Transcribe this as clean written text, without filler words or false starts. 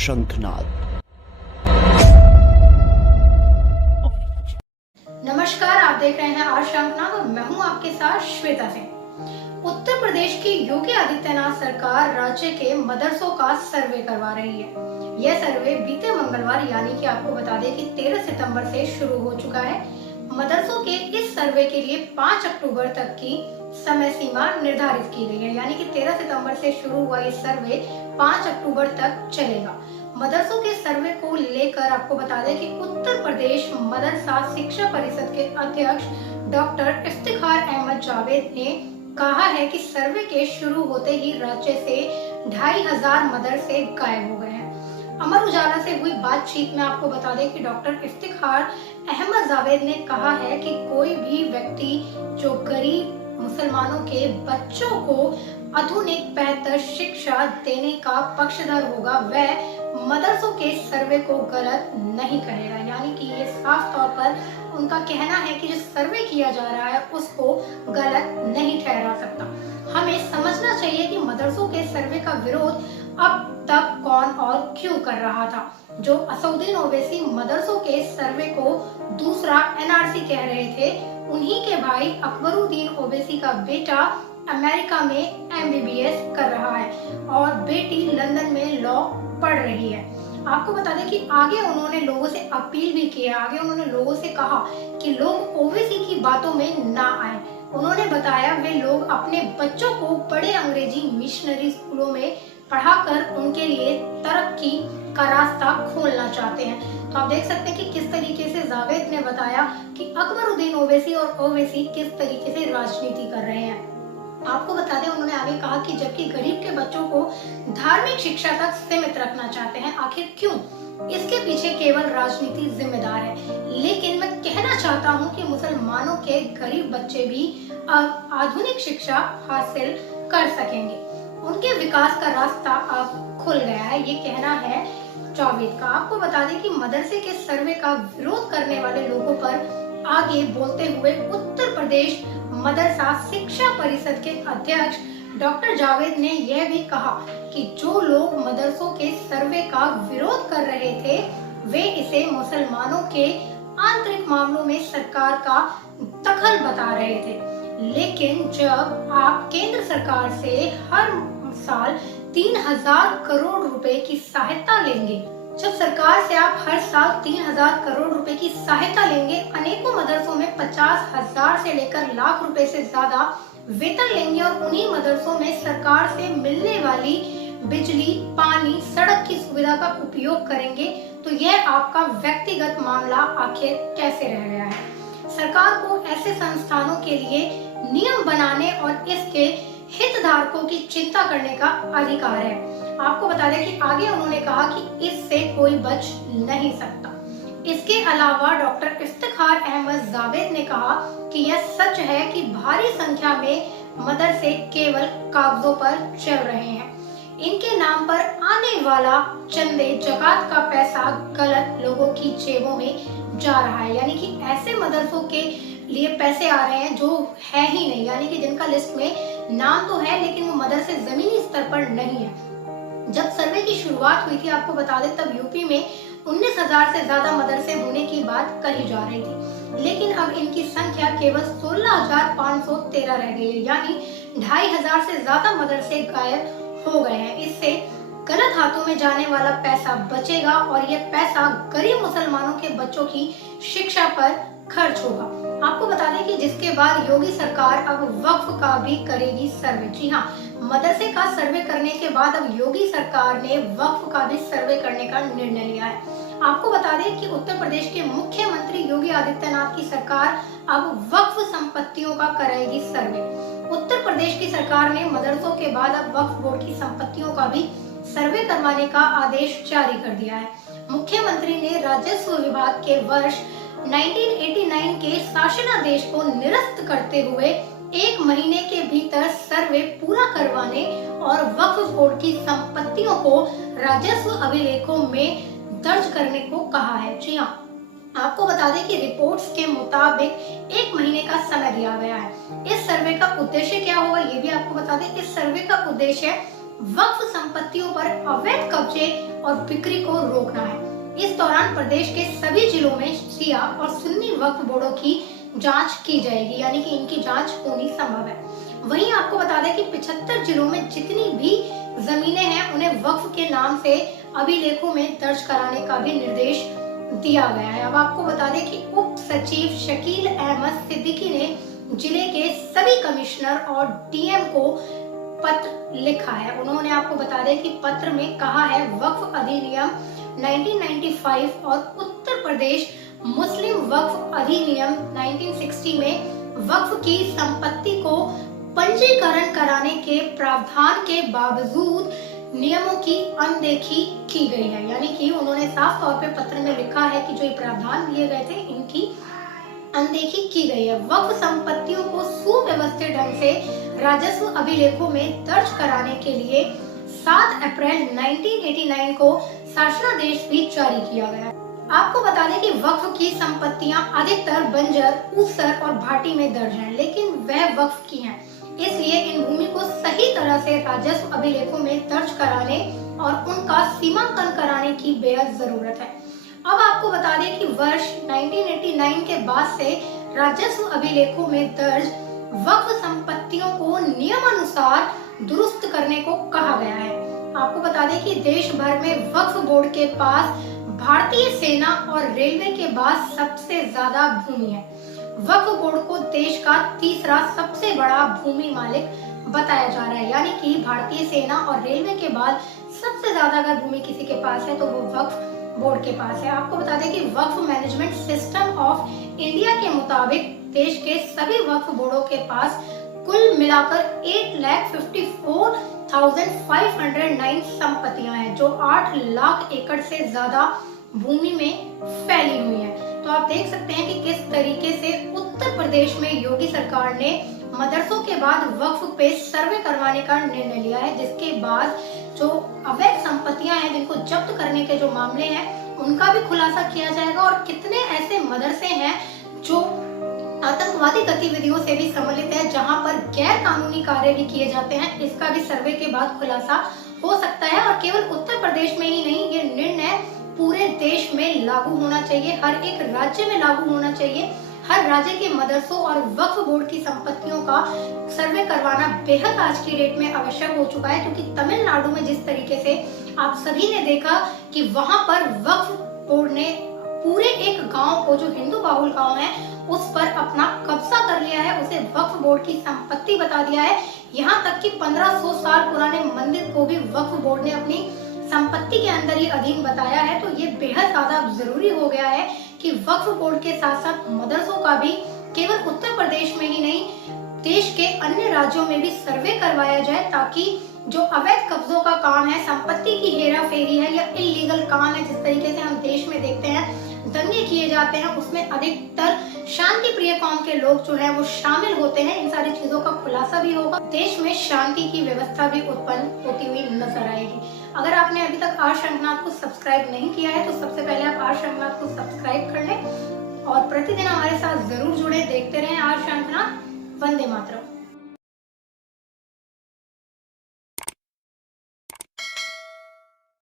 शंखनाद। नमस्कार, आप देख रहे हैं आज शंखनाद और मैं हूं आपके साथ श्वेता सिंह। उत्तर प्रदेश की योगी आदित्यनाथ सरकार राज्य के मदरसों का सर्वे करवा रही है। यह सर्वे बीते मंगलवार यानी कि आपको बता दें कि 13 सितंबर से शुरू हो चुका है। मदरसों के इस सर्वे के लिए 5 अक्टूबर तक की समय सीमा निर्धारित की गई है, यानी कि 13 सितंबर से शुरू हुआ ये सर्वे 5 अक्टूबर तक चलेगा। मदरसों के सर्वे को लेकर आपको बता दें कि उत्तर प्रदेश मदरसा शिक्षा परिषद के अध्यक्ष डॉक्टर इफ्तिखार अहमद जावेद ने कहा है कि सर्वे के शुरू होते ही राज्य से 2500 मदरसे गायब हो गए हैं। अमर उजाला से हुई बातचीत में आपको बता दें कि डॉक्टर इफ्तिखार अहमद जावेद ने कहा है कि कोई भी व्यक्ति जो गरीब मुसलमानों के बच्चों को आधुनिक बेहतर शिक्षा देने का पक्षधर होगा, वह मदरसों के सर्वे को गलत नहीं कहेगा। यानी कि ये साफ तौर पर उनका कहना है कि जो सर्वे किया जा रहा है उसको गलत नहीं ठहरा सकता। हमें समझना चाहिए कि मदरसों के सर्वे का विरोध अब तक कौन और क्यों कर रहा था। जो असउद्दीन ओवैसी मदरसों के सर्वे को दूसरा एनआरसी कह रहे थे, उन्हीं के भाई अकबरुद्दीन ओवैसी का बेटा अमेरिका में एमबीबीएस कर रहा है और बेटी लंदन में लॉ पढ़ रही है। आपको बता दें कि आगे उन्होंने लोगों से अपील भी की है, आगे उन्होंने लोगों से कहा कि लोग ओवैसी की बातों में ना आए। उन्होंने बताया वे लोग अपने बच्चों को बड़े अंग्रेजी मिशनरी स्कूलों में पढ़ाकर उनके लिए तरक्की का रास्ता खोलना चाहते हैं। तो आप देख सकते हैं कि किस तरीके से जावेद ने बताया कि अकबरुद्दीन ओवैसी और ओवैसी किस तरीके से राजनीति कर रहे हैं। आपको बता दें, उन्होंने आगे कहा कि जबकि गरीब के बच्चों को धार्मिक शिक्षा तक सीमित रखना चाहते हैं, आखिर क्यों? इसके पीछे केवल राजनीति जिम्मेदार है। लेकिन मैं कहना चाहता हूं कि मुसलमानों के गरीब बच्चे भी अब आधुनिक शिक्षा हासिल कर सकेंगे। उनके विकास का रास्ता अब खुल गया है, ये कहना है जावेद का। आपको बता दें कि मदरसे के सर्वे का विरोध करने वाले लोगों पर आगे बोलते हुए उत्तर प्रदेश मदरसा शिक्षा परिषद के अध्यक्ष डॉक्टर जावेद ने यह भी कहा कि जो लोग मदरसों के सर्वे का विरोध कर रहे थे, वे इसे मुसलमानों के आंतरिक मामलों में सरकार का दखल बता रहे थे। लेकिन जब आप केंद्र सरकार से हर साल 3000 करोड़ रुपए की सहायता लेंगे, जब सरकार से आप हर साल 3000 करोड़ रुपए की सहायता लेंगे, अनेकों मदरसों में 50,000 से लेकर लाख रुपए से ज्यादा वेतन लेंगे और उन्हीं मदरसों में सरकार से मिलने वाली बिजली, पानी, सड़क की सुविधा का उपयोग करेंगे, तो यह आपका व्यक्तिगत मामला आखिर कैसे रह गया है? सरकार को ऐसे संस्थानों के लिए नियम बनाने और इसके हितधारकों की चिंता करने का अधिकार है। आपको बता दें कि आगे उन्होंने कहा कि इससे कोई बच नहीं सकता। इसके अलावा डॉक्टर इफ्तिखार अहमद जावेद ने कहा कि यह सच है कि भारी संख्या में मदरसे केवल कागजों पर चल रहे हैं। इनके नाम पर आने वाला चंदे, जकात का पैसा गलत लोगों की जेबों में जा रहा है। यानी कि ऐसे मदरसों के लिए पैसे आ रहे हैं जो है ही नहीं, यानी कि जिनका लिस्ट में नाम तो है लेकिन वो मदरसे जमीनी स्तर पर नहीं है। जब सर्वे की शुरुआत हुई थी, आपको बता दें, तब यूपी में 19,000 से ज्यादा मदरसे होने की बात कही जा रही थी, लेकिन अब इनकी संख्या केवल 16,513 रह गई है। यानी 2500 से ज्यादा मदरसे गायब हो गए हैं। इससे गलत हाथों में जाने वाला पैसा बचेगा और यह पैसा गरीब मुसलमानों के बच्चों की शिक्षा पर खर्च होगा। आपको बता दें कि जिसके बाद योगी सरकार अब वक्फ का भी करेगी सर्वे। जी हाँ, मदरसे का सर्वे करने के बाद अब योगी सरकार ने वक्फ का भी सर्वे करने का निर्णय लिया है। आपको बता दें कि उत्तर प्रदेश के मुख्यमंत्री योगी आदित्यनाथ की सरकार अब वक्फ संपत्तियों का करेगी सर्वे। उत्तर प्रदेश की सरकार ने मदरसों के बाद अब वक्फ बोर्ड की संपत्तियों का भी सर्वे करवाने का आदेश जारी कर दिया है। मुख्यमंत्री ने राजस्व विभाग के वर्ष 1989 के शासनादेश को निरस्त करते हुए 1 महीने के भीतर सर्वे पूरा करवाने और वक्फ बोर्ड की संपत्तियों को राजस्व अभिलेखों में दर्ज करने को कहा है। जी हाँ, आपको बता दें कि रिपोर्ट्स के मुताबिक 1 महीने का समय दिया गया है। इस सर्वे का उद्देश्य क्या होगा ये भी आपको बता दें। इस सर्वे का उद्देश्य वक्फ संपत्तियों पर अवैध कब्जे और बिक्री को रोकना है। इस दौरान प्रदेश के सभी जिलों में शिया और सुन्नी वक्फ बोर्डों की जांच की जाएगी, यानी कि इनकी जांच होनी संभव है। वहीं आपको बता दें कि 75 जिलों में जितनी भी जमीनें हैं उन्हें वक्फ के नाम से अभिलेखों में दर्ज कराने का भी निर्देश दिया गया है। अब आपको बता दें कि उप सचिव शकील अहमद सिद्दीकी ने जिले के सभी कमिश्नर और डीएम को पत्र लिखा है। उन्होंने आपको बता दें कि पत्र में कहा है वक्फ अधिनियम 1995 और उत्तर प्रदेश मुस्लिम वक्फ अधिनियम 1960 में वक्फ की संपत्ति को पंजीकरण कराने के प्रावधान के बावजूद नियमों की अनदेखी की गई है। यानी कि उन्होंने साफ तौर पे पत्र में लिखा है कि जो ये प्रावधान दिए गए थे इनकी अनदेखी की गई है। वक्फ संपत्तियों को सुव्यवस्थित ढंग से राजस्व अभिलेखों में दर्ज कराने के लिए 7 अप्रैल 1989 को शासनादेश भी जारी किया गया। आपको बता दें कि वक्फ की संपत्तियां अधिकतर बंजर, ऊसर और भाटी में दर्ज हैं, लेकिन वह वक्फ की हैं। इसलिए इन भूमि को सही तरह से राजस्व अभिलेखों में दर्ज कराने और उनका सीमांकन कराने की बेहद जरूरत है। अब आपको बता दें कि वर्ष 1989 के बाद से राजस्व अभिलेखों में दर्ज वक्फ संपत्तियों को नियमानुसार दुरुस्त करने को कहा गया है। आपको बता दें कि देश भर में वक्फ बोर्ड के पास भारतीय सेना और रेलवे के बाद सबसे ज्यादा भूमि है। वक्फ बोर्ड को देश का तीसरा सबसे बड़ा भूमि मालिक बताया जा रहा है, यानी कि भारतीय सेना और रेलवे के बाद सबसे ज्यादा अगर भूमि किसी के पास है तो वो वक्फ बोर्ड के पास है। आपको बता दें कि वक्फ मैनेजमेंट सिस्टम ऑफ इंडिया के मुताबिक देश के सभी वक्फ बोर्डों के पास कुल मिलाकर 8,54,509 संपत्तियां हैं, जो 8 लाख एकड़ से ज्यादा भूमि में फैली हुई है। तो आप देख सकते हैं कि किस तरीके से उत्तर प्रदेश में योगी सरकार ने मदरसों के बाद वक्फ पे सर्वे करवाने का निर्णय लिया है, जिसके बाद जो अवैध संपत्तियां हैं जिनको जब्त करने के जो मामले हैं उनका भी खुलासा किया जाएगा और कितने ऐसे मदरसे हैं जो आतंकवादी गतिविधियों से भी सम्मिलित है, जहां पर गैर कानूनी कार्य भी किए जाते हैं, इसका भी सर्वे के बाद खुलासा हो सकता है। और केवल उत्तर प्रदेश में ही नहीं, ये निर्णय पूरे देश में लागू होना चाहिए, हर एक राज्य में लागू होना चाहिए। हर राज्य के मदरसों और वक्फ बोर्ड की संपत्तियों का सर्वे करवाना बेहद आज की डेट में आवश्यक हो चुका है, क्योंकि तमिलनाडु में जिस तरीके से आप सभी ने देखा कि वहां पर वक्फ बोर्ड ने पूरे एक गांव को, जो हिंदू बाहुल गांव है, उस पर अपना कब्जा कर लिया है, उसे वक्फ बोर्ड की संपत्ति बता दिया है। यहाँ तक कि 1500 साल पुराने मंदिर को भी वक्फ बोर्ड ने अपनी संपत्ति के अंदर ही अधीन बताया है। तो ये बेहद ज्यादा जरूरी हो गया है कि वक्फ बोर्ड के साथ साथ मदरसों का भी केवल उत्तर प्रदेश में ही नहीं, देश के अन्य राज्यों में भी सर्वे करवाया जाए, ताकि जो अवैध कब्जों का काम है, संपत्ति की हेरा फेरी है या इलीगल काम है, जिस तरीके से हम देश में देखते हैं दंगे किए जाते हैं, उसमें अधिकतर शांति प्रिय कौम के लोग जो हैं वो शामिल होते हैं। इन सारी चीजों का खुलासा भी होगा, देश में शांति की व्यवस्था भी उत्पन्न होती हुई नजर आएगी। अगर आपने अभी तक आर शंखनाथ को सब्सक्राइब नहीं किया है तो सबसे पहले आप आर शंखनाथ को सब्सक्राइब कर लें और प्रतिदिन हमारे साथ जरूर जुड़े, देखते रहें आर शंखनाथ। वंदे मातरम।